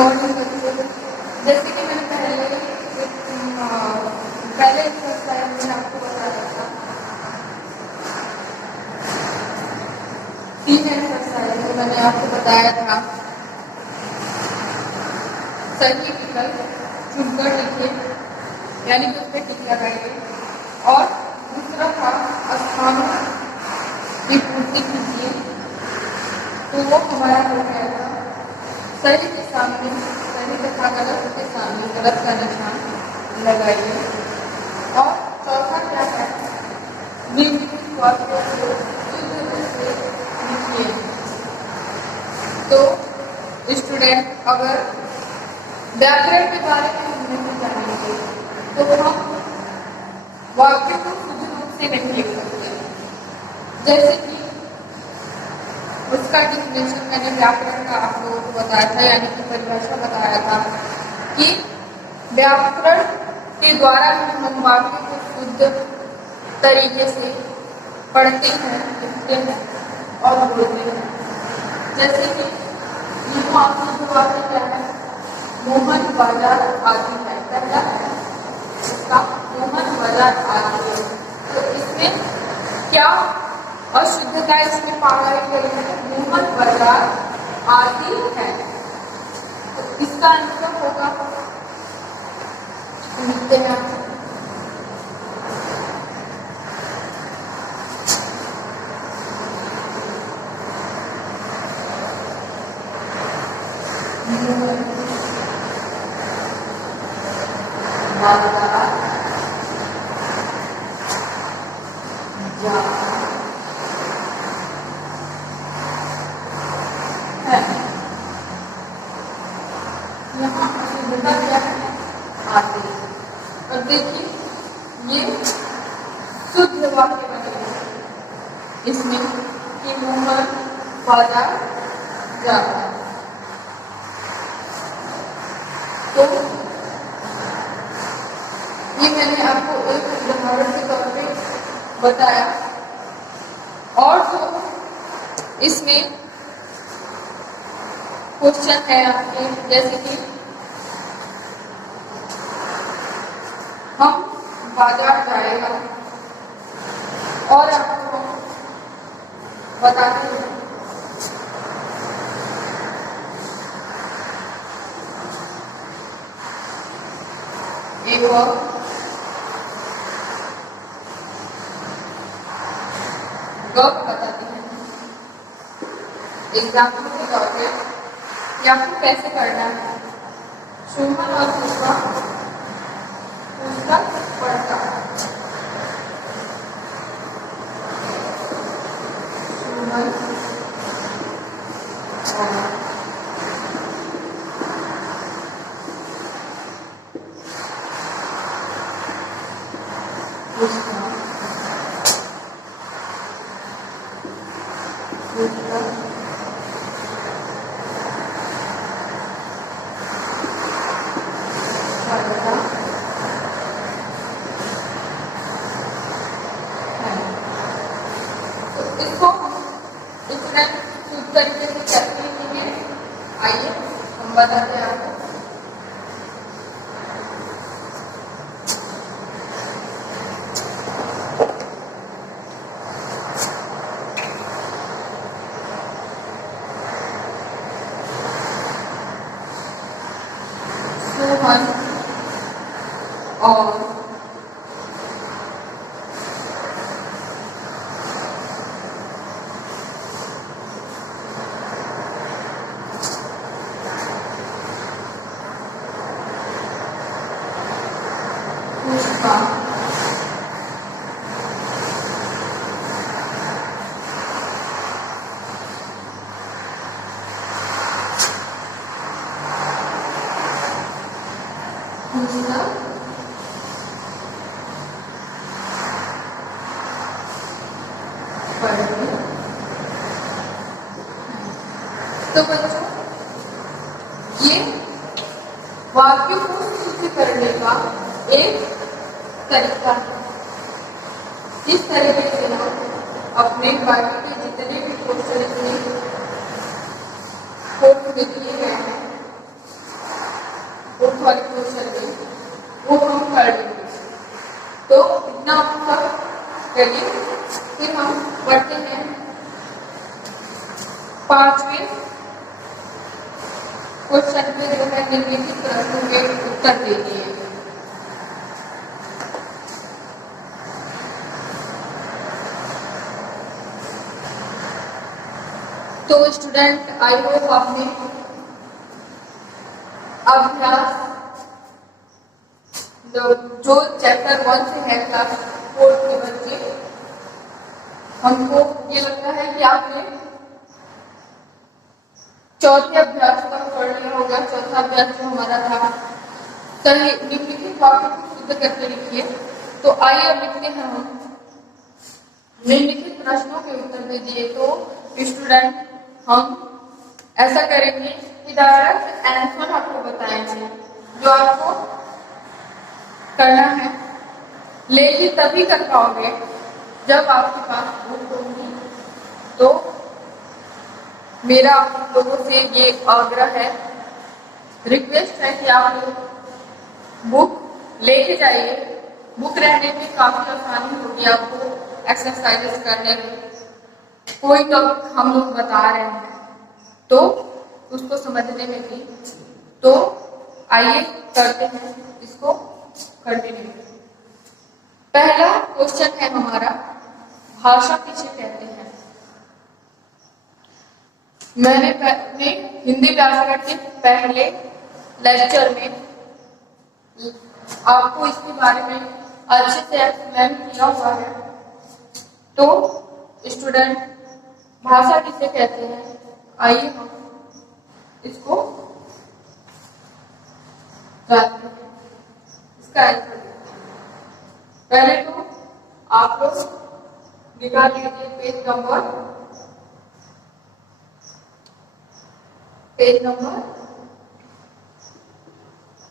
Morning बच्चे, जैसे कि मैंने पहले एक्सरसाइज में आपको बताया था, 3 एक्सरसाइज में मैंने आपको बताया था सही विकल्प चुनकर लिखिए, यानी कि उसमें टिक लगाइए। और दूसरा था स्थानों की पूर्ति कीजिए, तो वो हमारा हो गया था सही के सामने सही तथा गलत के सामने गलत का निशान लगाइए। और चौथा क्या है, निम्नलिखित वाक्यों को शुद्ध रूप से लिखिए। तो स्टूडेंट, अगर व्याकरण के बारे में हमने जानेंगे तो हम वाक्य को शुद्ध रूप से नहीं लिख सकते। जैसे कि उसका डिफिनेशन मैंने व्याकरण का आप लोगों को बताया था, यानी कि परिभाषा बताया था कि व्याकरण के द्वारा हम वाक्य को शुद्ध तरीके से पढ़ते हैं, लिखते हैं और बोलते हैं। जैसे कि यहाँ शुद्ध वाक्य क्या है, मोहन बाजार आदि है, पहला है इसका मोहन बाजार आदि है। तो इसमें क्या अशुद्धता इसमें पाई गई है, मोहन बाजार आदि है। तो इसका आंसर होगा, लिखते हैं यहाँ अशुद्धता क्या है, आदि। और देखिए ये शुद्ध वाक्य बनेगा इसमें कि मोहन बाजार जाता है। तो ये मैंने आपको एक उदाहरण के तौर पे बताया। और जो इसमें क्वेश्चन है आपके, जैसे कि हम बाजार जाएगा और आपको बताते हैं गप बताते हैं एग्जाम्पल के तौर पे कि आपको कैसे करना है। सुमन और पुष्पा पुस्तक पढ़ता, सुमन इसको इतना शुद्ध तरीके से कैसे लिखेंगे, आइए हम बताते हैं आपको। सोहन और पुष्पा पढ़ते। तो बच्चों, ये वाक्यों को शुद्ध करने का एक तरीका है। इस तरीके से हम अपने वाक्य के जितने भी क्वेश्चन में कोर्स में दिए गए हैं पांचवें क्वेश्चन में जो है निम्नलिखित प्रश्नों के उत्तर दीजिए। तो स्टूडेंट आई होप आपने अभ्यास जो चैप्टर 1 से है क्लास 4 के बच्चे, हमको ये लगता है कि आपने चौथे अभ्यास पर पढ़ लिया होगा। चौथा अभ्यास जो हमारा था सही निम्नलिखित वाक्य को शुद्ध करके लिखिए। तो आइए अब लिखते हैं हम निम्नलिखित प्रश्नों के उत्तर दीजिए। तो स्टूडेंट हम ऐसा करेंगे कि डायरेक्ट आंसर आपको बताएंगे जो आपको करना है, लेकिन तभी कर पाओगे जब आपके पास बुक होगी। तो मेरा आप लोगों से ये आग्रह है, रिक्वेस्ट है कि आप लोग बुक लेके जाइए। बुक रहने में काफी आसानी होगी आपको एक्सरसाइजेस करने में। कोई टॉपिक हम लोग बता रहे हैं तो उसको समझने में भी। तो आइए करते हैं इसको कंटिन्यू। पहला क्वेश्चन है हमारा, भाषा किसे कहते हैं। मैंने अपने हिंदी व्याकरण के पहले लेक्चर में आपको इसके बारे में अच्छे से एक्सप्लेन किया हुआ है। तो स्टूडेंट भाषा किसे कहते हैं, आइए हम इसको जानते हैं, इसका आंसर देखते हैं। पहले तो आप लोग निकाल लीजिए पेज नंबर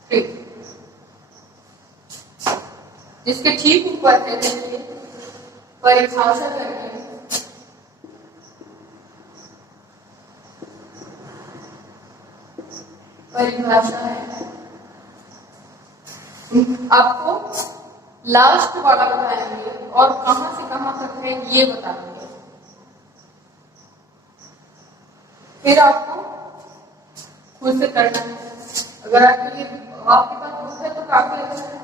3, जिसके ठीक ऊपर है देखिए परिभाषा करके परिभाषा है। आपको लास्ट वाला बताएंगे और कहां से कहां तक है ये बता देंगे। फिर आपको खुद से करना है। अगर आपके पास बुक है तो काफी अच्छा है,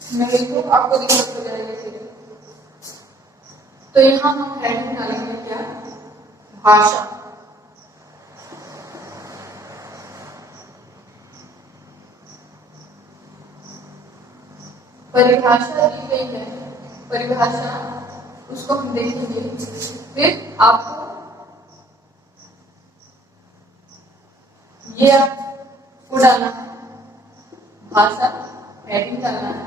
नहीं तो आपको दिक्कत हो जाएगी फिर। तो यहाँ हम हेडिंग डालेंगे क्या, भाषा। परिभाषा दी गई है, परिभाषा उसको हम देखेंगे। फिर आपको ये आपको डालना है, भाषा हेडिंग डालना है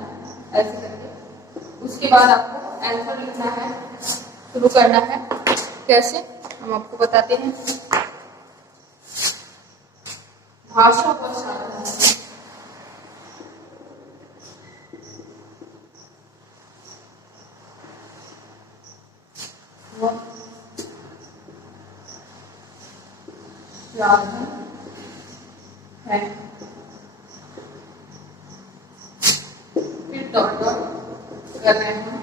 ऐसे करके। उसके बाद आपको आंसर लिखना है, शुरू करना है। कैसे हम आपको बताते हैं। भाषा पर साधन है, है। फिर डॉट डॉट कर रहे हैं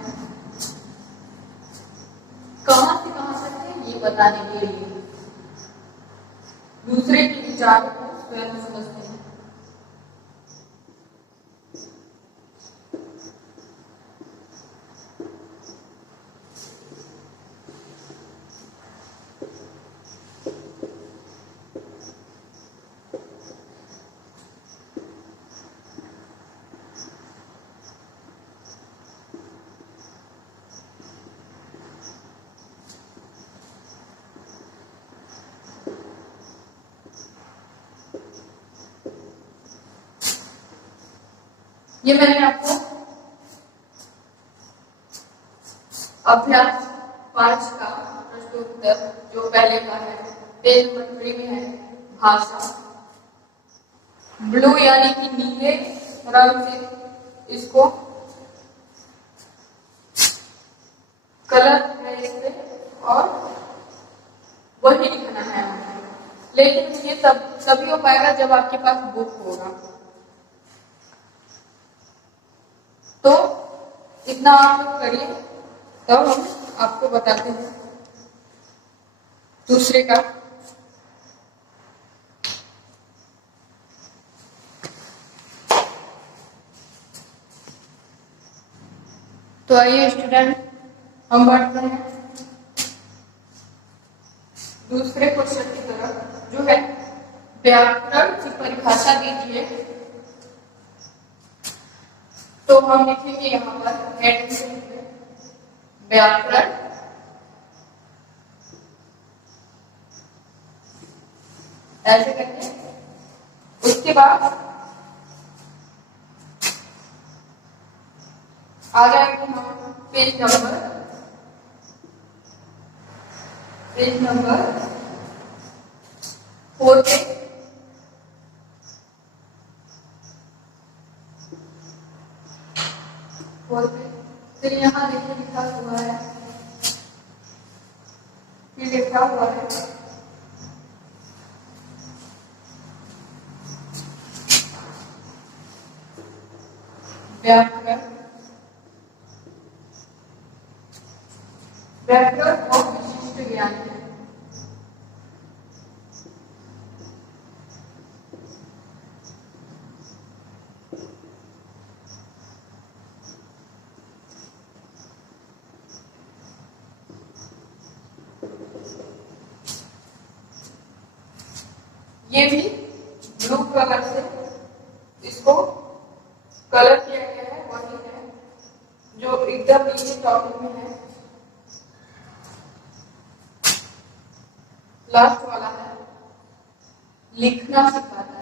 कहां से कहां तक है ये बताने के लिए। दूसरे के विचार को स्वयं समझते हैं। ये मैंने आपको अभ्यास 5 का प्रश्नोत्तर जो पहले का है पेज नंबर 3 में है, भाषा। ब्लू यानी कि नीले रंग से इसको कलर है इससे और वही लिखना है। लेकिन ये तभी हो पाएगा जब आपके पास बुक होगा। तो इतना आप लोग करिए, तब हम आपको बताते हैं दूसरे का। तो आइए स्टूडेंट हम बढ़ते हैं दूसरे क्वेश्चन की तरफ, जो है व्याकरण की परिभाषा दीजिए। तो हम लिखेंगे यहाँ पर हेडिंग से व्याकरण ऐसे करके, उसके बाद आ जाएंगे हम पेज नंबर 4 पे। फिर यहाँ देखिए लिखा हुआ है, फिर लिखा हुआ है व्याकरण और विशिष्ट ज्ञान है। ये भी ब्लू कलर से इसको कलर किया गया है, वही है जो एकदम नीचे टॉपिक में है, लास्ट वाला है, लिखना सिखाता है।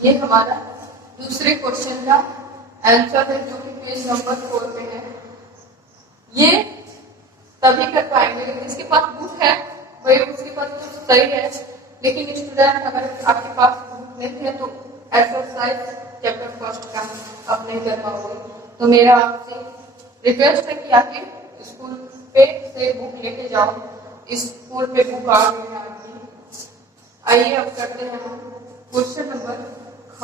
ये हमारा दूसरे क्वेश्चन का आंसर है, जो कि पेज नंबर 4 पे है। ये तभी कर पाएंगे लेकिन जिसके पास बुक है वही, उसके पास तो सही है, लेकिन स्टूडेंट अगर आपके पास बुक नहीं है तो एक्सरसाइज चैप्टर फर्स्ट का आप नहीं कर पाओगे। तो मेरा आपसे रिक्वेस्ट है कि आके स्कूल पे से बुक लेके जाओ, स्कूल पे बुक आ गई है आपकी। आइए अब करते हैं हम क्वेश्चन नंबर ख।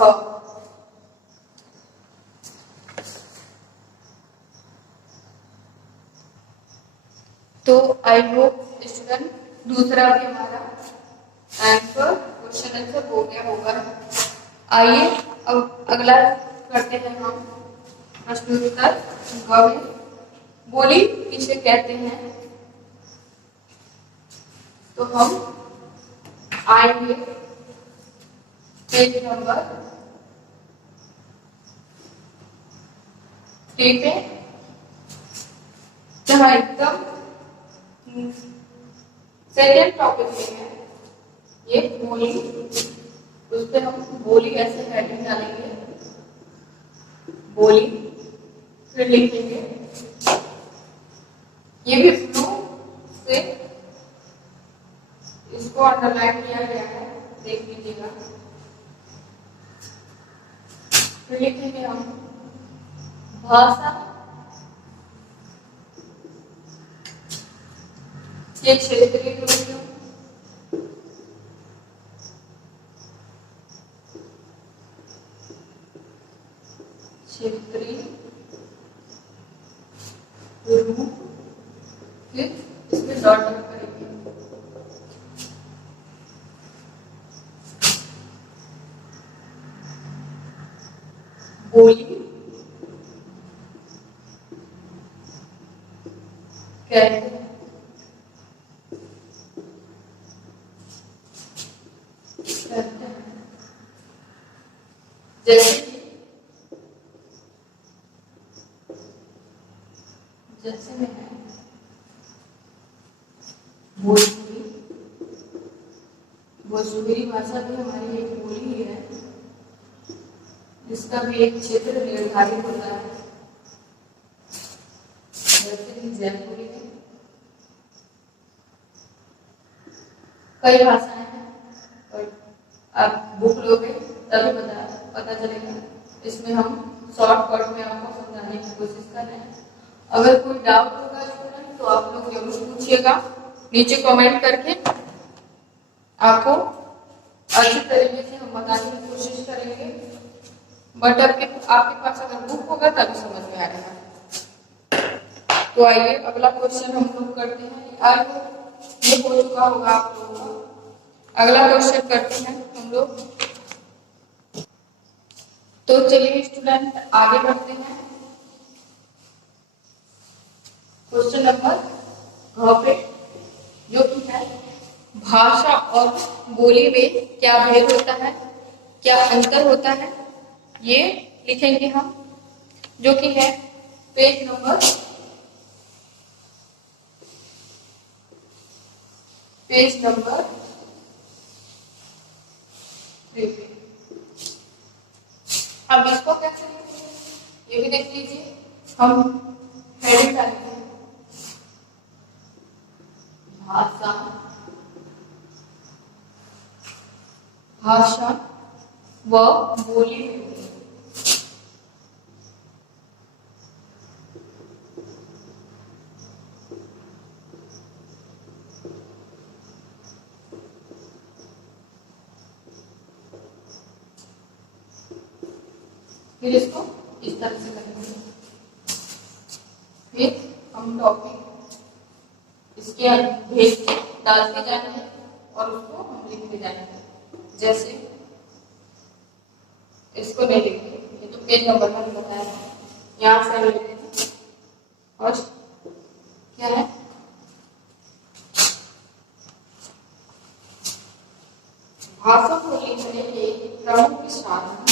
तो आई होप स्टूडेंट दूसरा भी हमारा आंसर क्वेश्चन आंसर हो गया होगा। आइए अब अगला करते हैं हम प्रश्नोत्तर में बोली किसे कहते हैं। तो हम आएंगे पेज नंबर 3 पे, जहाँ एकदम सेकेंड टॉपिक में है ये बोली। उस पर हम बोली ऐसे हेडिंग डालेंगे, बोली, फिर लिखेंगे, ये भी ब्लू से इसको अंडरलाइन किया गया है, देख लीजिएगा। फिर लिखेंगे हम भाषा के क्षेत्रीय रूपों, क्षेत्रीय रूप, फिर इसमें डॉट करेंगे। बोली कहते हैं। जैसे में है भोजपुरी, भोजपुरी भाषा भी हमारी एक बोली ही है, जिसका भी एक क्षेत्र निर्धारित होता है। जैसे कि जयपुरी है, कई भाषाएं हैं और आप बुक लोगे तभी पता चलेगा। इसमें हम शॉर्टकट में आपको समझाने की कोशिश कर रहे हैं। अगर कोई डाउट होगा स्टूडेंट तो आप लोग जरूर पूछिएगा नीचे कमेंट करके, आपको अच्छी तरीके से हम बताने की कोशिश करेंगे। बट आपके पास अगर बुक होगा तभी समझ में आएगा। तो आइए अगला क्वेश्चन हम लोग करते हैं। आज ये हो चुका होगा आप लोगों का। अगला क्वेश्चन करते हैं हम लोग। तो चलिए स्टूडेंट आगे बढ़ते हैं। क्वेश्चन नंबर घ पे, जो कि है भाषा और बोली में क्या भेद होता है, क्या अंतर होता है, ये लिखेंगे हम, जो कि है पेज नंबर 3 पे। अब इसको कैसे लिखेंगे ये भी देख लीजिए। हम हेडिंग डालेंगे भाषा, भाषा व बोली में। फिर इसको इस तरह से करेंगे। फिर हम टॉपिक इसके भेज डालते जाएंगे और उसको हम लिखते जाएंगे। जैसे इसको नहीं लिखते, ये तो पेज नंबर का बताया है। यहाँ से हम लिखते हैं फर्स्ट क्या है, भाषा को लिखने के प्रमुख साधन।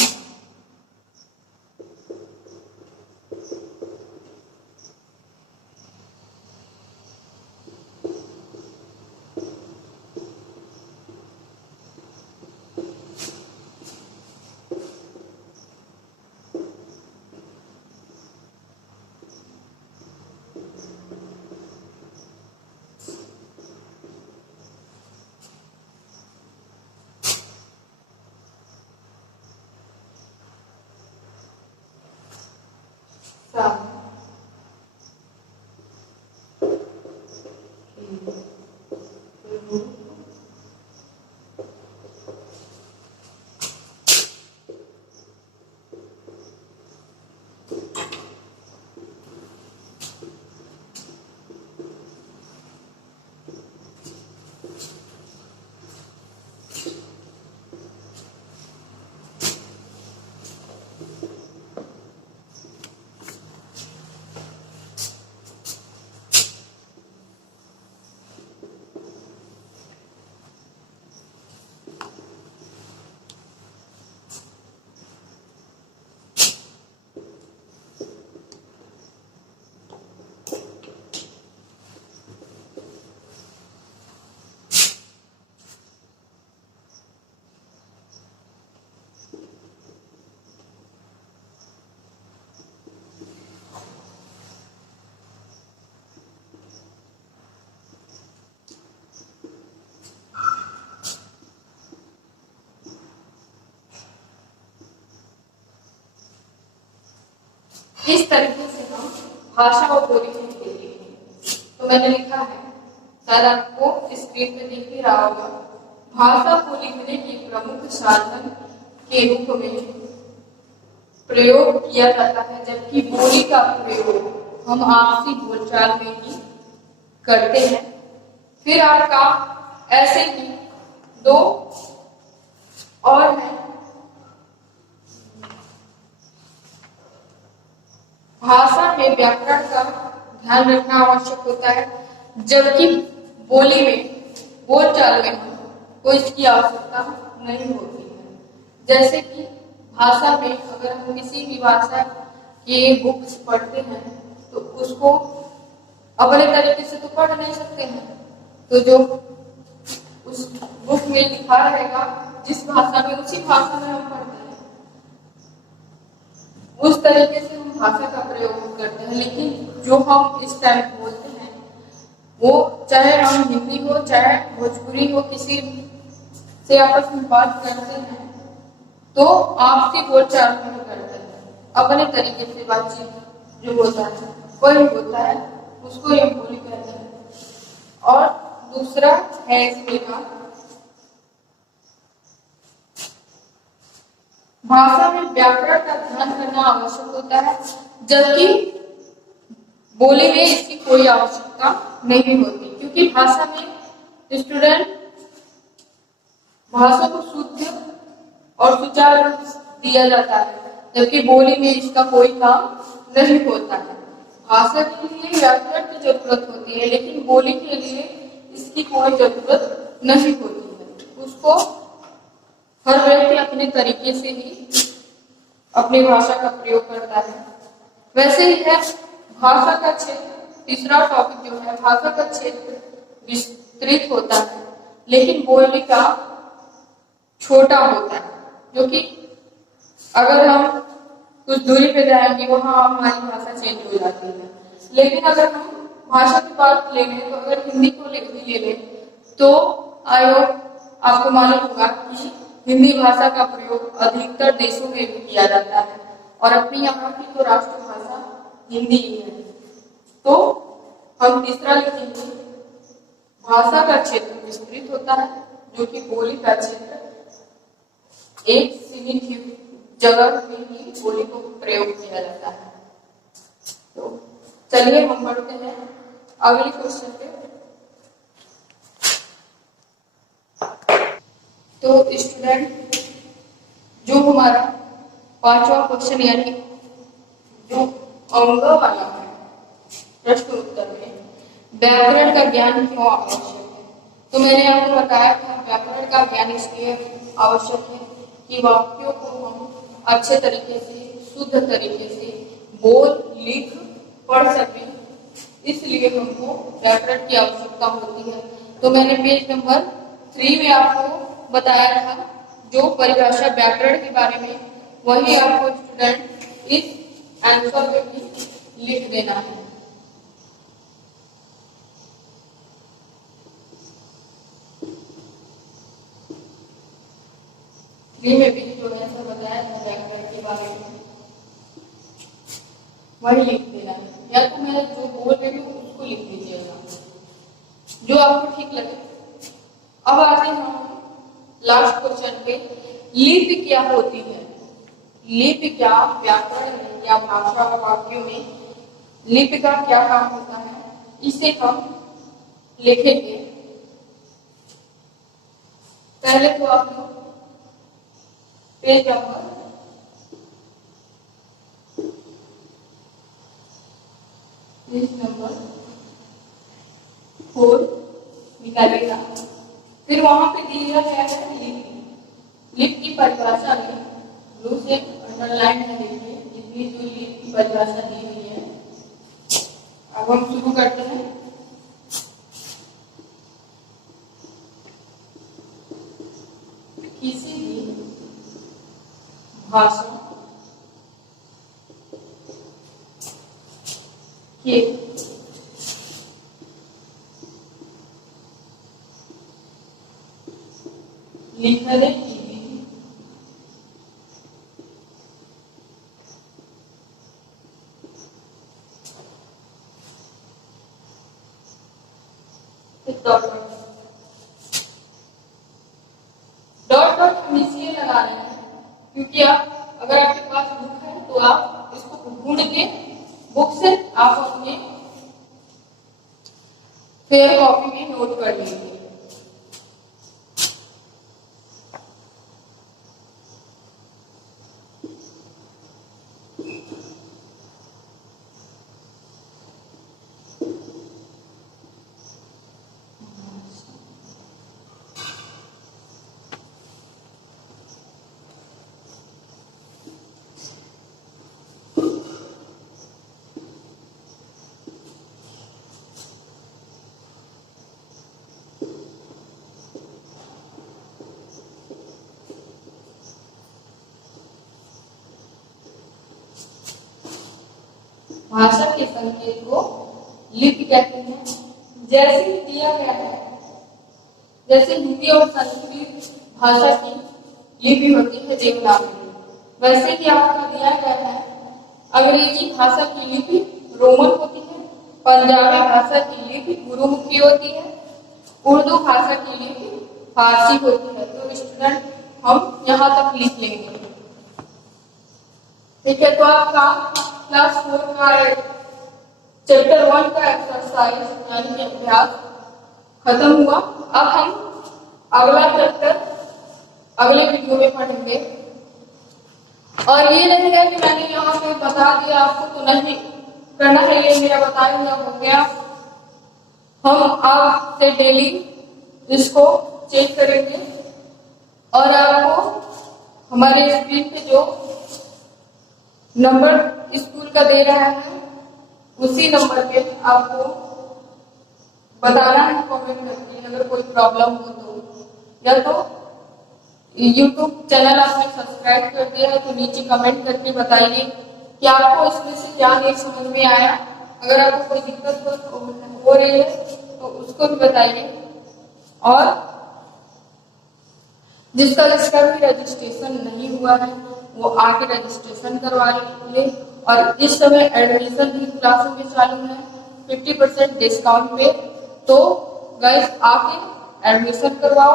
इस तरीके से हम भाषा और बोली में लिखेंगे। तो मैंने लिखा है, शायद आपको स्क्रीन पे दिख ही रहा होगा। भाषा को लिखने के प्रमुख साधन के रूप में प्रयोग किया जाता है, जबकि बोली का प्रयोग हम आपसी बोलचाल में ही करते हैं। फिर आपका ऐसे ही दो और है, भाषा में व्याकरण का ध्यान रखना आवश्यक होता है, जबकि बोली में बोलचाल में कोई इसकी आवश्यकता नहीं होती है। जैसे कि भाषा में अगर हम किसी भी भाषा की बुक्स पढ़ते हैं तो उसको अपने तरीके से तो पढ़ नहीं सकते हैं, तो जो उस बुक में लिखा रहेगा जिस भाषा में, उसी भाषा में हम पढ़ते हैं, उस तरीके से हम भाषा का प्रयोग करते हैं। लेकिन जो हम इस टाइम बोलते हैं वो चाहे हम हिंदी हो चाहे भोजपुरी हो, किसी से आपस में बात करते हैं तो आपसी बोलचाल में करते हैं, अपने तरीके से बातचीत जो होता है वही होता है, उसको हम बोली कहते हैं। और दूसरा है इसमें का भाषा में व्याकरण का ध्यान करना आवश्यक होता है, जबकि बोली में इसकी कोई आवश्यकता नहीं होती, क्योंकि भाषा में स्टूडेंट भाषा को शुद्ध और सुचारू रूप दिया जाता है, जबकि बोली में इसका कोई काम नहीं होता है। भाषा के लिए व्याकरण की जरूरत होती है, लेकिन बोली के लिए इसकी कोई जरूरत नहीं होती है। उसको हर व्यक्ति अपने तरीके से ही अपनी भाषा का प्रयोग करता है। वैसे ही है भाषा का क्षेत्र, तीसरा टॉपिक जो है भाषा का क्षेत्र विस्तृत होता है, लेकिन बोली का छोटा होता है, जो कि अगर हम कुछ दूरी पे जाएंगे वहां हमारी भाषा चेंज हो जाती है। लेकिन अगर हम भाषा की बात ले लें, तो अगर हिंदी को ले लें तो आई होप आपको मालूम होगा कि हिंदी भाषा का प्रयोग अधिकतर देशों में भी किया जाता है, और अपनी यहाँ की तो राष्ट्रभाषा हिंदी ही है। तो हम तीसरा लिखेंगे भाषा का क्षेत्र विस्तृत होता है, जो कि बोली का क्षेत्र एक सीमित जगह में ही बोली को प्रयोग किया जाता है। तो चलिए हम बढ़ते हैं अगले क्वेश्चन पे। तो स्टूडेंट जो हमारा पांचवा क्वेश्चन यानी जो अंग वाला है प्रश्न उत्तर में व्याकरण का ज्ञान क्यों आवश्यक है, तो मैंने आपको बताया था व्याकरण का ज्ञान इसलिए आवश्यक है कि वाक्यों को हम अच्छे तरीके से शुद्ध तरीके से बोल लिख पढ़ सकें, इसलिए हमको व्याकरण की आवश्यकता होती है। तो मैंने पेज नंबर 3 में आपको बताया था जो परिभाषा व्याकरण के बारे में, वही आपको स्टूडेंट इस आंसर में भी लिख देना है। में भी जो ऐसा बताया था व्याकरण के बारे में वही लिख देना है, या तो मैं जो बोल रही हूँ उसको लिख दीजिएगा जो आपको ठीक लगे। अब आते हैं हम लास्ट क्वेश्चन पे, लिपि क्या होती है। लिपि क्या व्याकरण में या भाषा और वाक्यों में लिपि का क्या काम होता है, इसे हम लिखेंगे। पहले तो आप लोग पेज नंबर 4 निकालेगा, फिर वहां पे दिया गया है लिपि। लिपि की परिभाषा में ब्लू से अंडरलाइन है, देखिए जितनी जो लिपि की परिभाषा दी हुई है। अब हम शुरू करते हैं। किसी भी भाषा के लिखने की विधि डॉट डॉट डॉट हम इसलिए लगा रहे हैं क्योंकि आप अगर आपके पास बुक है तो आप इसको ढूंढ के बुक से आप अपने फेयर कॉपी में नोट कर लीजिए। भाषा के संकेत को लिपि कहते हैं। जैसे दिया गया है, जैसे हिंदी और संस्कृत भाषा की लिपि होती है देवनागरी, वैसे ही आपका दिया गया है अंग्रेजी भाषा की लिपि रोमन होती है, पंजाबी भाषा की लिपि गुरुमुखी होती है, उर्दू भाषा की लिपि फारसी होती है। तो स्टूडेंट हम यहाँ तक लिख लेंगे, ठीक है। तो आपका क्लास 4 का चैप्टर 1 का एक्सरसाइज यानी कि अभ्यास खत्म हुआ। अब हम अगला चैप्टर अगले वीडियो में पढ़ेंगे। और ये नहीं है कि मैंने यहाँ पे बता दिया आपको तो नहीं करना है, ये मेरा बताया हुआ हो गया। हम आपसे डेली इसको चेक करेंगे और आपको हमारे स्क्रीन पे जो नंबर स्कूल का दे रहा है उसी नंबर पे आपको बताना है कमेंट करके, अगर कोई प्रॉब्लम हो तो। या तो YouTube चैनल आपने सब्सक्राइब कर दिया है तो नीचे कमेंट करके बताइए कि आपको इसमें से क्या नहीं समझ में आया। अगर आपको कोई दिक्कत हो रही है तो उसको भी बताइए। और जिसका भी रजिस्ट्रेशन नहीं हुआ है वो आके रजिस्ट्रेशन करवा ले। और इस समय एडमिशन भी क्लासों में चालू है 50% डिस्काउंट पे। तो गाइस आके एडमिशन करवाओ,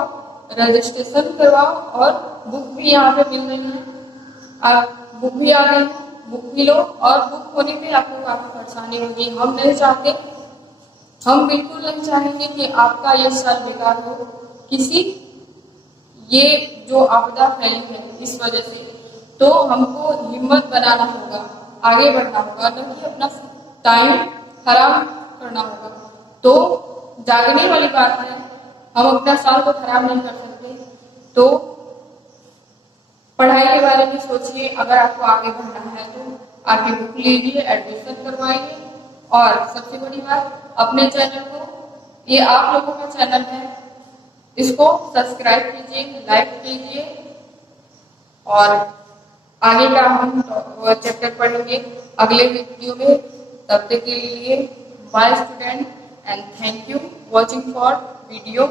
रजिस्ट्रेशन करवाओ और बुक भी यहाँ पे मिल रही है। आप बुक भी आ गई, बुक भी लो। और बुक होने पे आपको काफी परेशानी होगी। हम नहीं चाहते, हम बिल्कुल नहीं चाहेंगे कि आपका ये साल बेकार हो किसी ये जो आपदा फैली है इस वजह से। तो हमको हिम्मत बनाना होगा, आगे बढ़ना होगा, न कि अपना टाइम खराब करना होगा। तो जागने वाली बात है, हम अपना साल को खराब नहीं कर सकते। तो पढ़ाई के बारे में सोचिए। अगर आपको आगे बढ़ना है तो आगे बुक लीजिए, एडमिशन करवाइए। और सबसे बड़ी बात, अपने चैनल को, ये आप लोगों का चैनल है, इसको सब्सक्राइब कीजिए, लाइक कीजिए। और आगे का हम चैप्टर पढ़ेंगे अगले वीडियो में। तब तक के लिए bye student and thank you watching for video.